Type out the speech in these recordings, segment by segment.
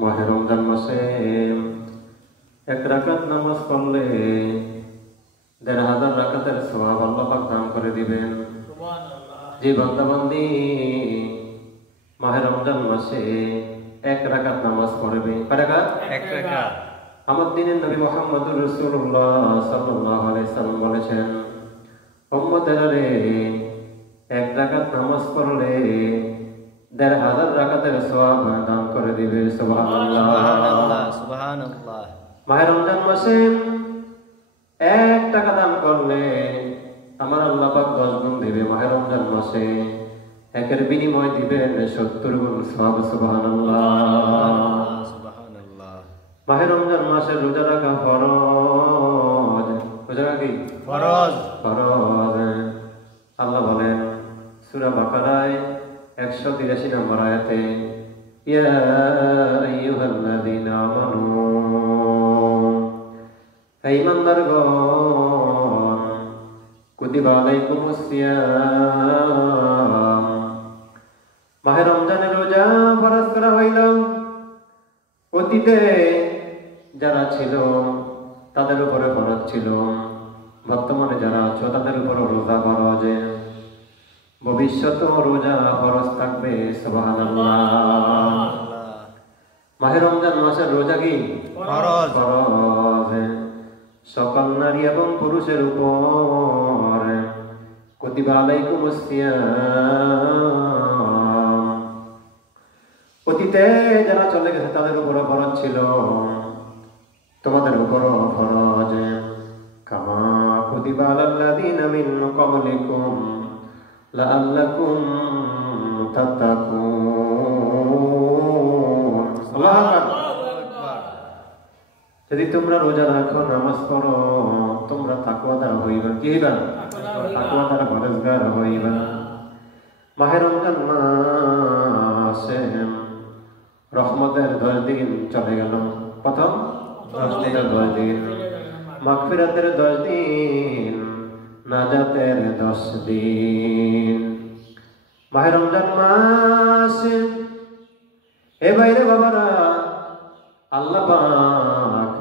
মাহে রমজান মাসে এক রাকাত নামাজ পড়লে ১,৫০০ রাকাতের সওয়াব আল্লাহ পাক দান করে দিবেন। যে বান্দাবান্দি মাহে রমজান মাসে এক রাকাত নামাজ পড়বে, কয় রাকাত? এক রাকাত। আমার দিনের নবী মুহাম্মদুর রাসূলুল্লাহ সাল্লাল্লাহু আলাইহি সাল্লাম বলেছেন, উম্মতেরা রে, এক রাকাত নামাজ পড়লে ১,৫০০ রাকাতের সওয়াব দান করে দিবে। সুবহানাল্লাহ, সুবহানাল্লাহ। মাহে রমজান মাসে ১ টাকা দান করলে আমার আল্লাহ পাক ১০ গুণ দিবে। মাহে রমজান মাসে একের বিনিময় দিবেন ৭০ গুণ সওয়াব। সুবহানাল্লাহ, সুবহানাল্লাহ। মাহে রমজান মাসে রোজা রাখা ফরজ। রোজা রাখা কি? ফরজ। ফরজ। আল্লাহ বলেন সূরা বাকারায় ১৮৩ নম্বর আয়াতে, ইয়া আইয়ুহাল্লাযীনা আমানু, হে ঈমানদারগণ, কুতিবা আলাইকুমুস সিয়াম, মাহে রমজানের রোজা ফরজ করা হইল। অতীতে যারা ছিল তাদের উপরে ফরজ ছিল, বর্তমানে যারা আছো তাদের উপরে রোজা ফরজ, ভবিষ্যতেও রোজা ফরজ থাকবে। সুবহানাল্লাহ। মাহে রমজান মাসের রোজা কি? ফরজ। ফরজ। সকল নারী এবং পুরুষের উপর কুতিবা আলাইকুমুস সিয়াম, অতীতে যারা চলে গেছে তাদের উপরও ফরজ ছিল, তোমাদের উপরও ফরজ। কামা কুতিবা আলাল্লাযীনা মিন ক্বাবলিকুম লাআল্লাকুম তাত্তাকুন। আল্লাহু আকবার। যদি তোমরা রোজা রাখো, নামাজ পড়ো, তোমরা তাকওয়াদার হইবা। কি হইবা? তাকওয়াদার পরহেজগার হইবা। মাহে রমজান মাসে রহমতের 10 দিন চলে গেল। প্রথম 10 দিন, মাগফিরাতের 10 দিন, নাজাতের 10 দিন। মাহে রমজান মাসে এ বাইরে বাবারা, আল্লাহ পাক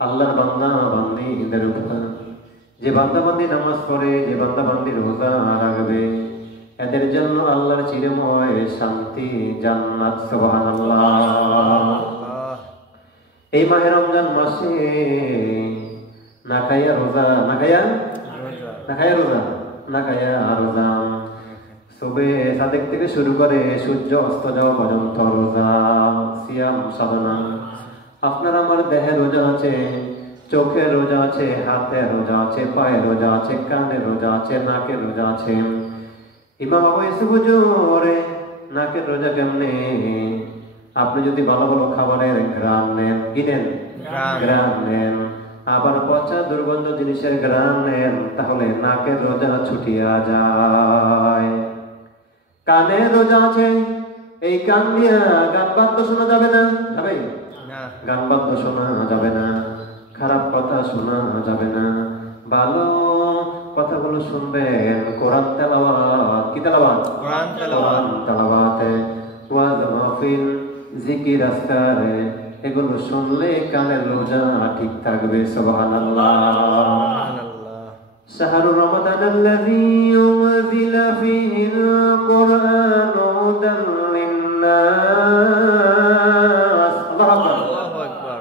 আল্লাহর বান্দা বান্দীদের উপর, যে বান্দা বান্দী নামাজ পড়ে, যে বান্দা বান্দী রোজা রাখবে, এদের জন্য আল্লাহর চিরময় শান্তি, জান্নাত। সুবহানাল্লাহ। এই মাহে রমজান মাসে না খাইয়া রোজা, না খাইয়া রোজা, না খাইয়া রোজা, সবে সাদেক থেকে শুরু করে সূর্য অস্ত যাওয়া পর্যন্ত রোজা, সিয়াম সাধনা। আপনার আমার দেহে রোজা আছে, চোখে রোজা আছে, হাতে রোজা আছে, পায়ে রোজা আছে, কানে রোজা আছে, নাকে রোজা আছে। ইমাম আবু ইউসুফ হুজুরে নাকের রোজা কেমনে? আপনি যদি ভালো ভালো খাবারের ঘ্রাণ নেন, কি নেন? ঘ্রাণ নেন, আবার পচা দুর্গন্ধ জিনিসের ঘ্রাণ নেন, তাহলে নাকের রোজা ছুটিয়া যায়। কানে রোজা আছে, এই কান দিয়া গান বাদ্য শোনা যাবে না। যাবে? গান বাদ্য শোনা যাবে না, খারাপ কথা শোনা যাবে না, ভালো কথাগুলো শুনবেন। কোরআন তেলাওয়াত। কি তেলাওয়াত? কোরআন তেলাওয়াত, ওয়াজ মাহফিল, জিকির, আজকার, এগুলো শুনলে কানের রোজা ঠিক থাকবে। সুবহানাল্লাহ। শাহরু রমাদানাল্লাযী উনজিলা ফীহিল কুরআনু হুদাল লিন্নাস। আল্লাহু আকবার।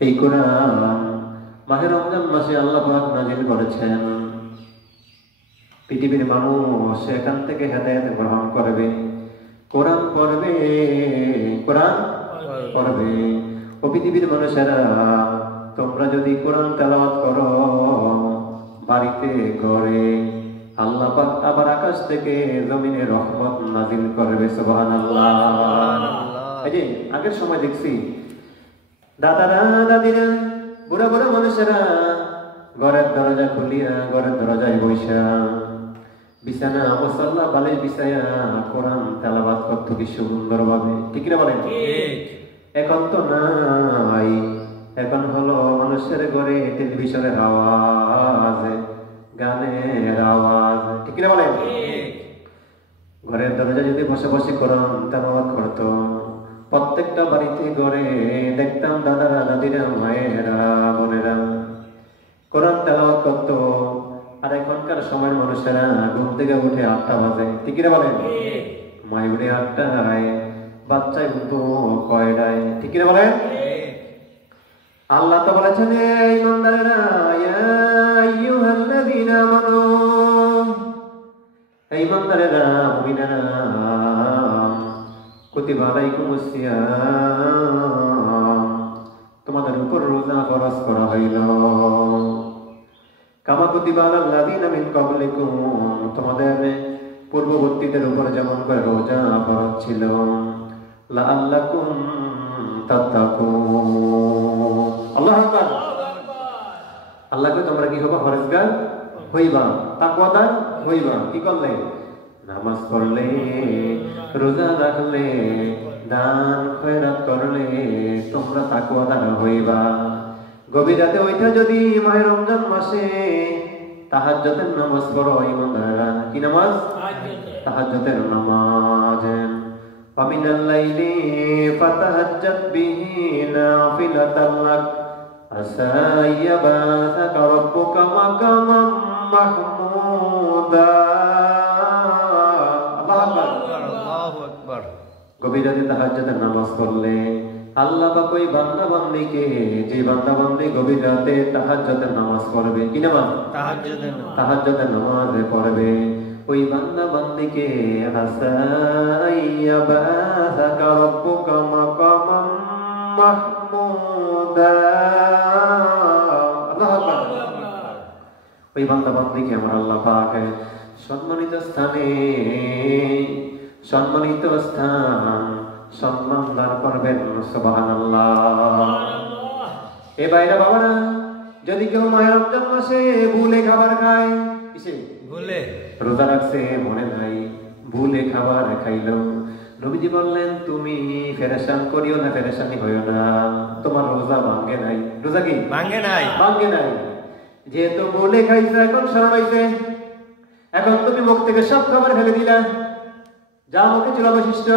এই কোরআন মাহে রমজান মাসে আল্লাহ পাক নাযিল করেছেন। পৃথিবীর মানুষ এখান থেকে হেদায়েত গ্রহণ করবে, কোরআন পড়বে, কোরআন পড়বে। ও পৃথিবীর মানুষেরা, তোমরা যদি কোরআন তেলাওয়াত করো বাড়িতে ঘরে, আল্লাহ পাক আবার আকাশ থেকে জমিনে রহমত নাযিল করবে। সুবহানাল্লাহ। এই যে আগের সময় দেখছি দাদারা, দাদিরা, বুড়া বুড়া মানুষেরা ঘরের দরজা খুলিয়া ঘরের দরজায় বৈশা বিছানা মুসাল্লা বালিশ বিছায়া কোরআন তেলাওয়াত করত কি সুন্দর ভাবে। ঠিক না বলেন? এখন তো নাই, এখন হলো মানুষের ঘরে টেলিভিশনের আওয়াজ, গানের আওয়াজ। ঠিক না বলেন? ঘরের দরজা যদি বসে বসে কোরআন তেলাওয়াত করতো, প্রত্যেকটা বাড়িতে ঘরে দেখতাম দাদারা, দাদিরা, মায়েরা, বোনেরা কোরআন তেলাওয়াত করতো। আর এখনকার সময়ের মানুষেরা ঘুম থেকে উঠে 8টা বাজে, ঠিক কিনা বলেন? মায় উঠে 8টায়, বাচ্চায় উঠবো কয়টায়, ঠিক কিনা বলেন? আল্লাহ তো বলেছেন, এই ইমানদারেরা, ইয়া আইয়ুহাল্লাযীনা আমানু, এই ইমানদারেরা, মুমিনেরা, কুতিবা আলাইকুমুস সিয়াম, তোমাদের উপর রোজা ফরজ করা হইল। কামা কুতিবা আলাল্লাযীনা মিন ক্বাবলিকুম, তোমাদের পূর্ববর্তীদের উপর যেমন করে রোজা ফরজ ছিল। লাআল্লাকুম তাত্তাকুন। আল্লাহু আকবার। আল্লাহকে তোমরা কি হবা? ফরজগার হইবা, তাকওয়াদার হইবা। কি করলে? নামাজ পড়লে, রোজা রাখলে, দান খয়রাত করলে তোমরা তাকওয়াদার হইবা। গভীর রাতে ওইটা যদি মাহে রমজান মাসে তাহাজ্জুদের নামাজ পড়ো ইমানদাররা, কি নামাজ? তাহাজ্জুদের নামাজ। ফামিনাল লাইলি ফাতাহাজ্জাত বিহি নাফিলাতান লাক আসা ইয়াবাসাকা রাব্বুকা মাকামাম মাহমুদা। আল্লাহু আকবার। গভীর রাতে তাহাজ্জুদের নামাজ পড়লে আল্লাহ পাক ওই বান্দা বান্দীকে, যে বান্দা বান্দী গভীর রাতে তাহাজ্জুদের নামাজ পড়বে, কি নামাজ? তাহাজ্জুদের নামাজ পড়বে, ওই বান্দা বান্দীকে আসাইয়াবাসাকা রাব্বুকা মাকামাম মাহমুদা। আল্লাহু আকবার। ওই বান্দা বান্দীকে আমার আল্লাহ পাক সম্মানিত স্থানে, সম্মানিত স্থান, সম্মান দান করবেন। সুবহানাল্লাহ। এ ভাইরা বাবারা, যদি কেউ মাহে রমজান মাসে ভুলে খাবার খায়, কিসে ভুলে? রোজা রাখছে মনে নাই, ভুলে খাবার খাইল, নবীজি বললেন তুমি পেরেশান করিও না, পেরেশানি হইও না, তোমার রোজা ভাঙে নাই। রোজা কি ভাঙে নাই? ভাঙে নাই। যেহেতু ভুলে খাইছো, এখন শরম হইছে, এখন তুমি মুখ থেকে সব খাবার ফেলে দিলা, যা মুখে ছিল অবশিষ্ট,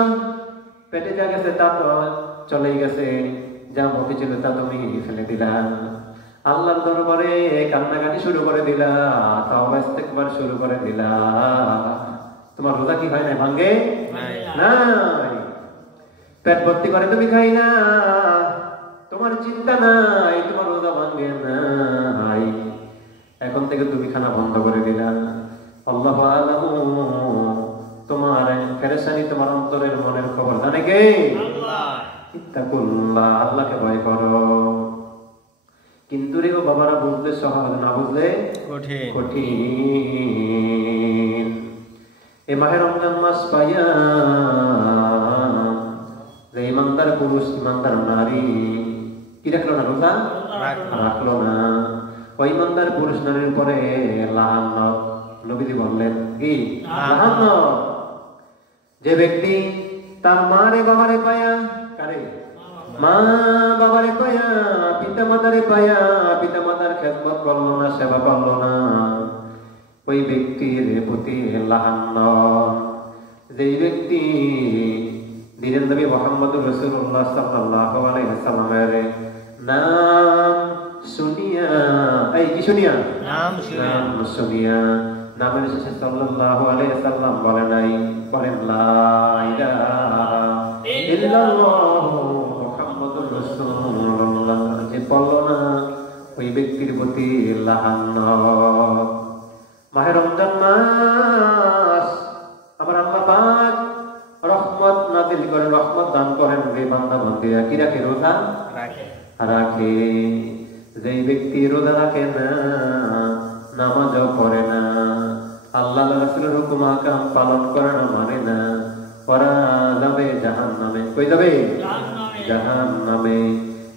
পেটে যা গেছে তা তো চলেই গেছে, যা মুখে ছিল তা তুমি ফেলে দিলা, আল্লাহর দরবারে কান্নাকাটি শুরু করে দিলা, তাওবা ইস্তেগফার শুরু করে দিলা, তোমার রোজা কি হয় না? ভাঙে নাই। পেট ভর্তি করে তুমি খাই না, তোমার চিন্তা নাই, তোমার রোজা ভাঙে নাই, এখন থেকে তুমি খানা বন্ধ করে দিলা। আল্লাহু আ'লামু, তোমার পেরেশানি তোমার অন্তরের মনের খবর জানে কে? আল্লাহ। ইত্তাকুল্লাহ, আল্লাহকে ভয় করো। কিন্তু রে বাবারা, বুঝলে সহজ, না বুঝলে কঠিন। এই মাহে রমজান মাস পাইয়া যে ইমানদার পুরুষ, ইমানদার নারী কি রাখলো না? রোজা রাখলো না। ওই ইমানদার পুরুষ নারীর উপরে লাআনত, নবীজি বললেন কি? লাআনত। যে ব্যক্তি তার মারে বাবারে পায়া, কারে? মা বাবারে পায়া, পিতা মাতারে পায়া, পিতা মাতার খেদমত করলো না, সেবা করলো না, ওই ব্যক্তির প্রতি লাআনত। যেই ব্যক্তি দিনের নবী মুহাম্মদুর রাসূলুল্লাহ সাল্লাল্লাহু আলাইহি ওয়াসাল্লামের নাম শুনিয়া, এই কি শুনিয়া? নাম শুনিয়া, নামের শেষে সাল্লাল্লাহু আলাইহি ওয়াসাল্লাম বলে নাই, বলেন লা ইলাহা ইল্লাল্লাহ মুহাম্মাদুর রাসূলুল্লাহ, যে বলল না, ওই ব্যক্তির প্রতি লাআনত। মাহে রমজান মাস আমার আল্লাহ পাক রহমত নাযিল করেন, রহমত দান করেন, যে বান্দা বান্দীরা কি রাখে? রোজা রাখে। যেই ব্যক্তি রোজা রাখে না, নামাজও পড়ে না, আল্লাহ রাসূলের হুকুম আহকাম পালন করে না, মানে না, ওরা যাবে জাহান্নামে। কই যাবে? জাহান্নামে।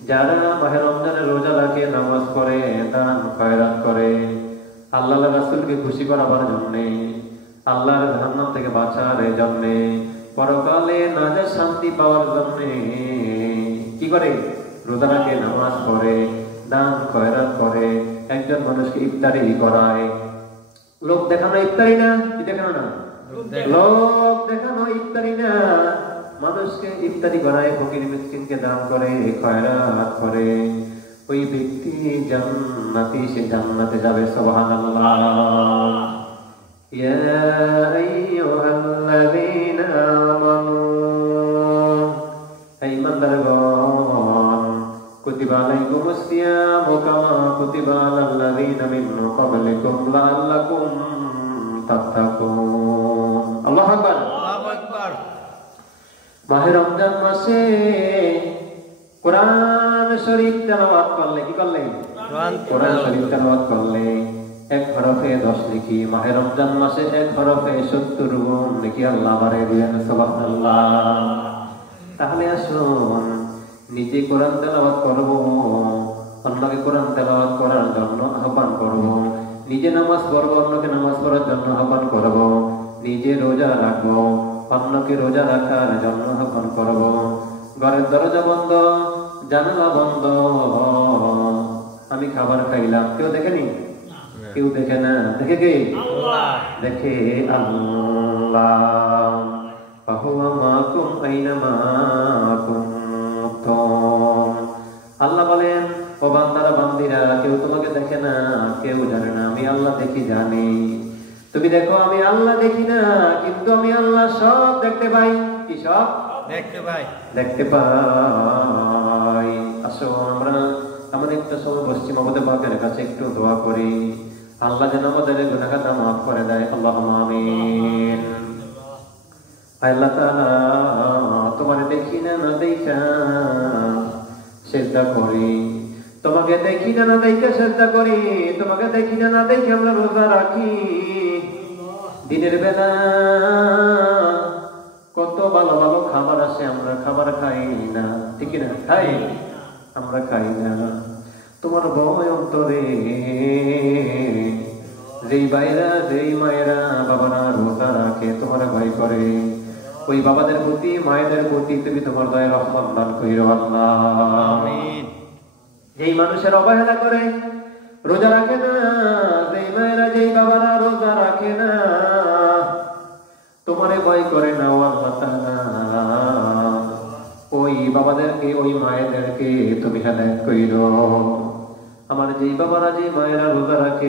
যারা মাহে রমজানে রোজা রাখে, নামাজ পড়ে, দান খয়রাত করে, আল্লাহ রাসূলকে খুশি করার জন্য, আল্লাহর জাহান্নাম থেকে বাঁচার জন্য, পরকালে নাজাত শান্তি পাওয়ার জন্য কি করে? রোজা রাখে, নামাজ পড়ে, দান খয়রাত করে, একজন মানুষকে ইফতারি করায়। লোক দেখানো ইফতারি না? কি দেখানো না? লোক দেখানো ইফতারি না। মানুষকে ইফতারি করায়, ফকির মিসকিনকে দান করে, খয়রাত করে, ওই ব্যক্তি জান্নাতি, সে জান্নাতে যাবে। সুবহানাল্লাহ। ইয়া আইয়ুহাল্লাযীনা আমানু, হে ঈমানদারগণ, কুতিবা আলাইকুমুস সিয়ামু কামা কুতিবা আলাল লাযীনা মিন ক্বাবলিকুম লাআল্লাকুম তাত্তাকুন। আল্লাহু আকবার। আল্লাহু আকবার। মাহে রমজান মাসে কোরআন শরীফ তেলাওয়াত করলে, কি করলে? কোরআন শরীফ তেলাওয়াত করলে 1 হরফে 10 নেকি। মাহে রমজান মাসে 1 হরফে 70 গুণ নেকি আল্লাহ বাড়ায় দিবেন। সুবহানাল্লাহ। তাহলে আসুন নিজে কোরআন তেলাওয়াত করব, অন্যকে কোরআন তেলাওয়াত করার জন্য আহ্বান করব। নিজে নামাজ পড়ব, অন্যকে নামাজ পড়ার জন্য আহ্বান করব। নিজে রোজা রাখবো, অন্যকে রোজা রাখার জন্য আহ্বান করব। ঘরের দরজা বন্ধ, জানালা বন্ধ, আমি খাবার খাইলাম, কেউ দেখেনি? কেউ দেখে না। দেখে কে? আল্লাহ। দেখে আল্লাহ। ফাহুয়া মাকুম আইনামা কুনতুম। আল্লাহ বলেন, ও বান্দারা বান্দিরা, কেউ তোমাকে দেখে না, কেউ জানে না, আমি আল্লাহ দেখি জানি। তুমি দেখো আমি আল্লাহ দেখি না, কিন্তু আমি আল্লাহ সব দেখতে পাই। কি সব দেখতে পাই? দেখতে পাই। আসো আমরা আমাদের একটা সময় পশ্চিম আমাদের বাপের কাছে একটু দোয়া করি, আল্লাহ যেন আমাদের গুনাহটা মাফ করে দেয়। আল্লাহুম্মা আমিন। আল্লাহ তাআলা, তোমার দেখি না না দেখা সিজদা করি, তোমাকে দেখি না না দেখা সিজদা করি, তোমাকে দেখি না না দেখে আমরা রোজা রাখি। দিনের বেলা কত ভালো ভালো খাবার আসে, আমরা খাবার খাই না, ঠিক না? খাই, আমরা খাই না। তোমার ভয় অন্তরে যেই ভাইরা, যেই মায়েরা, বাবারা রোজা রাখে, তোমার ভয় করে, ওই বাবাদের প্রতি, মায়েদের প্রতি তুমি তোমার দয়া রহমত দান কইরো আল্লাহ। আমিন। যেই মানুষের অবহেলা করে, রোজা রাখে না, যেই মায়েরা, যেই বাবারা রোজা রাখে না, তোমারে ভয় করে না ও আল্লাহ তাআলা, ওই বাবাদেরকে, ওই মায়েদেরকে তুমি হেদায়েত কইরো। আমার যেই বাবারা, যেই মায়েরা রোজা রাখে,